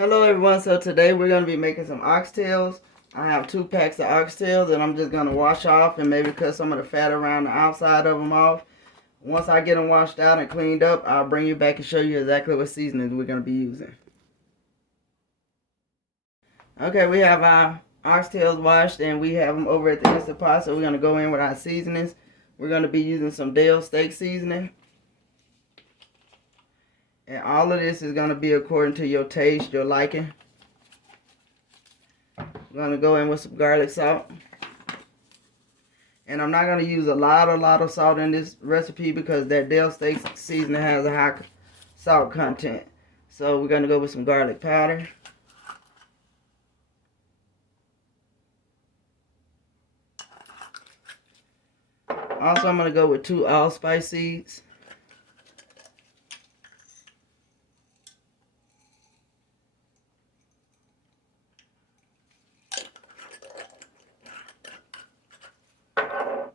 Hello everyone, so today we're going to be making some oxtails. I have 2 packs of oxtails and I'm just going to wash off and maybe cut some of the fat around the outside of them off. Once I get them washed out and cleaned up, I'll bring you back and show you exactly what seasonings we're going to be using. Okay, we have our oxtails washed and we have them over at the Instant Pot, so we're going to go in with our seasonings. We're going to be using some Dale steak seasoning. And all of this is going to be according to your taste, your liking. I'm going to go in with some garlic salt. And I'm not going to use a lot of salt in this recipe because that Dale steak seasoning has a high salt content. So we're going to go with some garlic powder. Also, I'm going to go with 2 allspice seeds.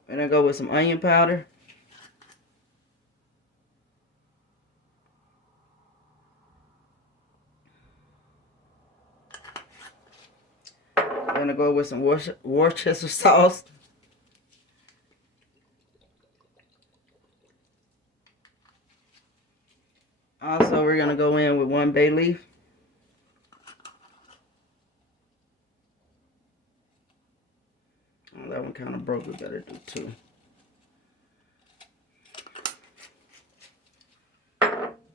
And I go with some onion powder. I'm gonna go with some Worcestershire sauce. Also, we're gonna go in with 1 bay leaf. Oh, that one kind of broke. We better do 2.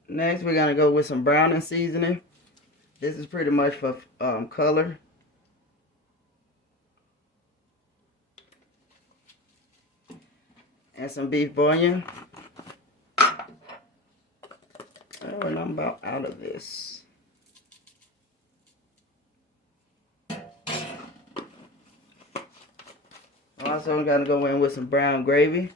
Next, we're gonna go with some browning seasoning. This is pretty much for color. And some beef bouillon. Oh, and I'm about out of this. Also, I'm gonna go in with some brown gravy.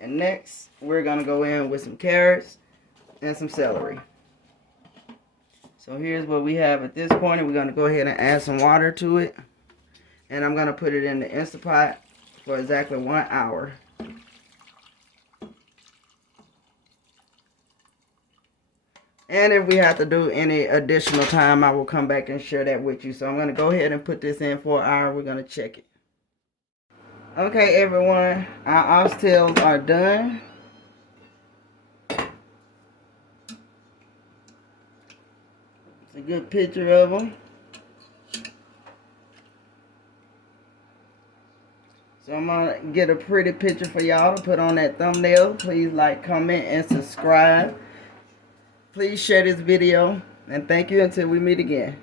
And next, we're gonna go in with some carrots and some celery. So here's what we have at this point, and we're gonna go ahead and add some water to it. And I'm gonna put it in the Instant Pot for exactly 1 hour. And if we have to do any additional time, I will come back and share that with you. So I'm going to go ahead and put this in for an hour. We're going to check it. Okay, everyone. Our oxtails are done. It's a good picture of them. So I'm going to get a pretty picture for y'all to put on that thumbnail. Please like, comment, and subscribe. Please share this video, and thank you until we meet again.